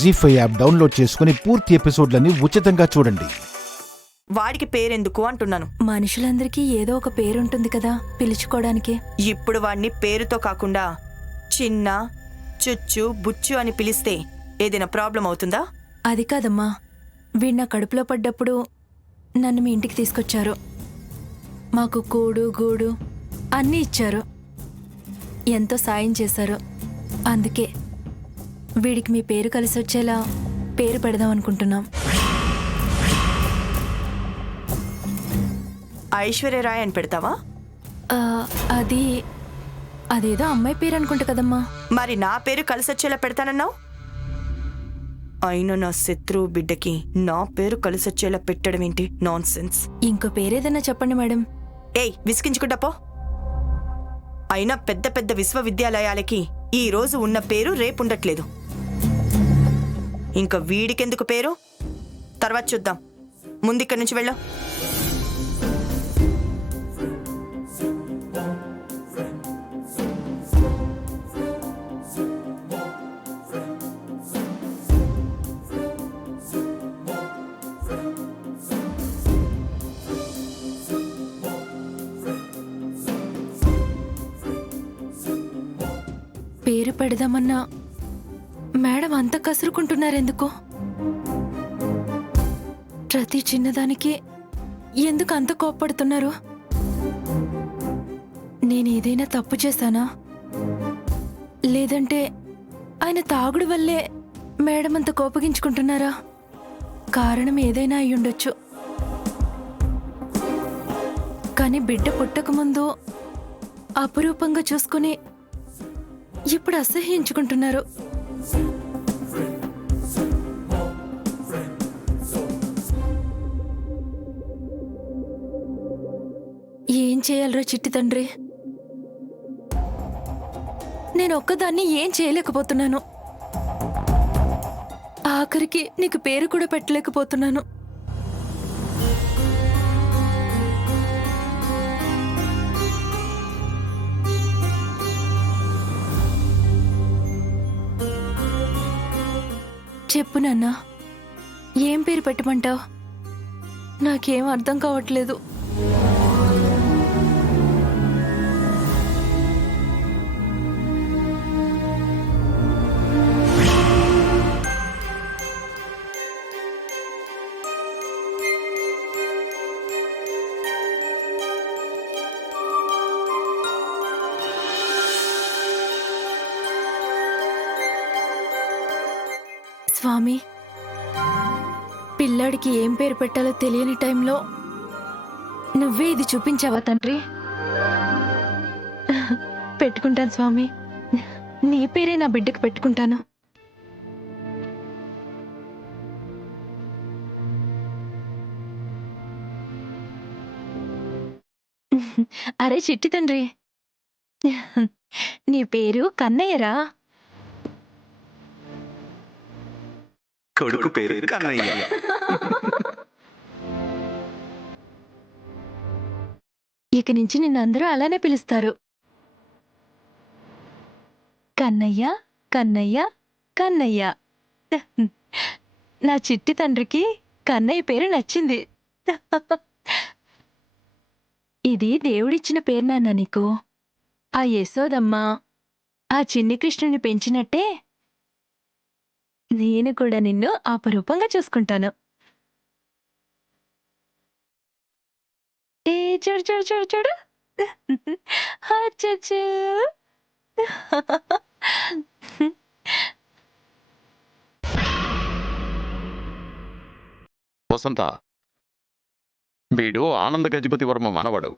జీ5 app download చేసుకుని పూర్తి ఎపిసోడ్లని ఉచితంగా చూడండి. వాడికి పేరెందుకు అంటున్నాను. మనుషులందరికీ ఏదో ఒక పేరుంటుంది కదా పిలుచుకోవడానికి. ఇప్పుడు వాడిని పేరుతో కాకుండా చిన్న, చుచ్చు, బుచ్చు అని పిలిస్తే ఏదైనా ప్రాబ్లం అవుతుందా? అది కాదమ్మా, వీడు నా కడుపులో పడ్డప్పుడు నన్ను మీ ఇంటికి తీసుకొచ్చారు. మాకు కూడు గూడు అన్నీ ఇచ్చారు, ఎంతో సాయం చేశారు. అందుకే వీడికి మీ పేరు కలిసి వచ్చేలా పేరు పెడదాం అనుకుంటున్నాం. ఐశ్వర్యరాయ్ అని పెడతావా? అదేదో అమ్మాయి పేరు అనుకుంటా కదమ్మా. మరి నా పేరు కలిసొచ్చేలా పెడతానన్నావు. అయినా నా శత్రువు బిడ్డకి నా పేరు కలిసొచ్చేలా పెట్టడం ఏంటి? Non sense. ఇంకో పేరేదన్నా చెప్పండి మేడం. ఏయ్, విసిగించుకుంటా పో. అయినా పెద్ద పెద్ద విశ్వవిద్యాలయాలకి ఈ రోజు ఉన్న పేరు రేపుండట్లేదు. ఇంకా వీడికెందుకు పేరు? తర్వాత చూద్దాం. ముందిక్కడి నుంచి వెళ్ళాం. పేరు పెడదామన్నా మేడం అంత కసురుకుంటున్నారెందుకు? ప్రతి చిన్నదానికి ఎందుకు అంత కోప్పడుతున్నారు? నేనేదైనా తప్పు చేశానా? లేదంటే ఆయన తాగుడు వల్లే మేడం అంత కోపగించుకుంటున్నారా? కారణం ఏదైనా అయ్యుండొచ్చు. కానీ బిడ్డ పుట్టకముందు అపురూపంగా చూసుకుని ఇప్పుడు అసహ్యించుకుంటున్నారు. ఏం చేయాలరా చిట్టి తండ్రి? నేను ఒక్కదాన్ని ఏం చేయలేకపోతున్నాను. ఆఖరికి నీకు పేరు కూడా పెట్టలేకపోతున్నాను. చెప్పు నాన్న, ఏం పేరు పెట్టమంటావు? నాకేం అర్థం కావట్లేదు. స్వామి, పిల్లాడికి ఏం పేరు పెట్టాలో తెలియని టైంలో నువ్వే ఇది చూపించావా తండ్రి? పెట్టుకుంటాను స్వామి, నీ పేరే నా బిడ్డకు పెట్టుకుంటాను. అరే చిట్టి తండ్రి, నీ పేరు కన్నయ్యరా? కొడుకు పేరు కన్నయ్య. ఇక నుంచి నిన్నందరూ అలానే పిలుస్తారు. కన్నయ్య కన్నయ్య కన్నయ్య. నా చిట్టి తండ్రికి కన్నయ్య పేరు నచ్చింది. ఇది దేవుడిచ్చిన పేరు నాన్న నీకు. ఆ యశోదమ్మ ఆ చిన్ని కృష్ణుని పెంచినట్టే నేను కూడా నిన్ను అపరూపంగా చూసుకుంటాను. ఏ చూడు చూడు చూడు చూడు. వసంత, వీడు ఆనంద గజపతి వర్మ మనవడు.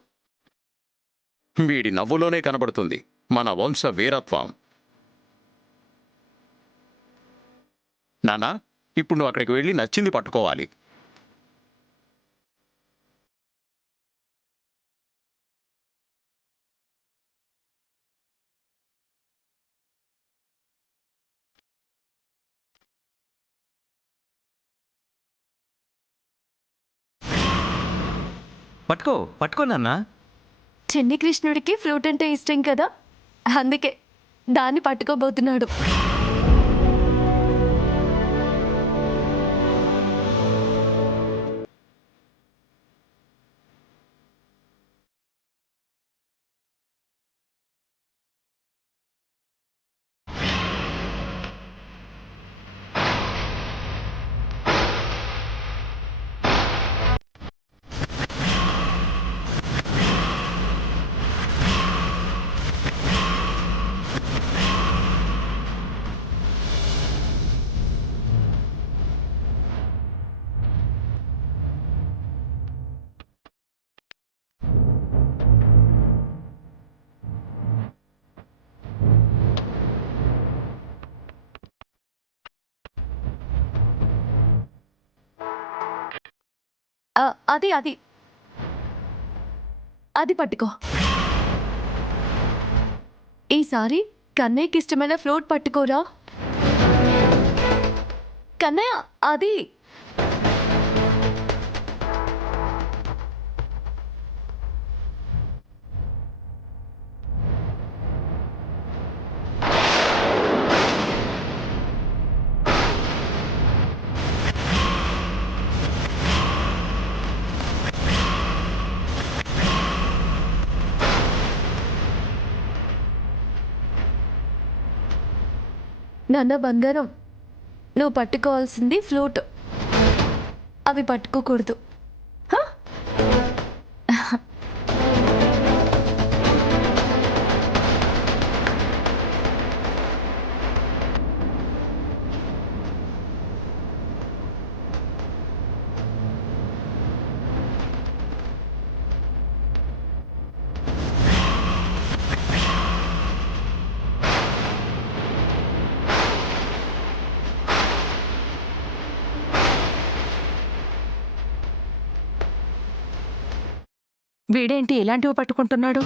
వీడి నవ్వులోనే కనబడుతుంది మన వంశ వీరత్వం. నానా, ఇప్పుడు నువ్వు అక్కడికి వెళ్ళి నచ్చింది పట్టుకోవాలి. పట్టుకో పట్టుకో నాన్న. చిన్ని కృష్ణుడికి ఫ్లూట్ అంటే ఇష్టం కదా, అందుకే దాన్ని పట్టుకోబోతున్నాడు. అది అది అది పట్టుకో. ఈసారి కన్నయ్యకి ఇష్టమైన ఫ్రూట్ పట్టుకోరా. కన్నయ్య అది నాన్న బంగారం, నువ్వు పట్టుకోవాల్సింది ఫ్లూట్, అవి పట్టుకోకూడదు. హ? వీడేంటి ఇలాంటివి పట్టుకుంటున్నాడు?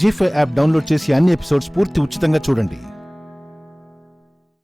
జీ5 యాప్ డౌన్లోడ్ చేసి అన్ని ఎపిసోడ్స్ పూర్తి ఉచితంగా చూడండి.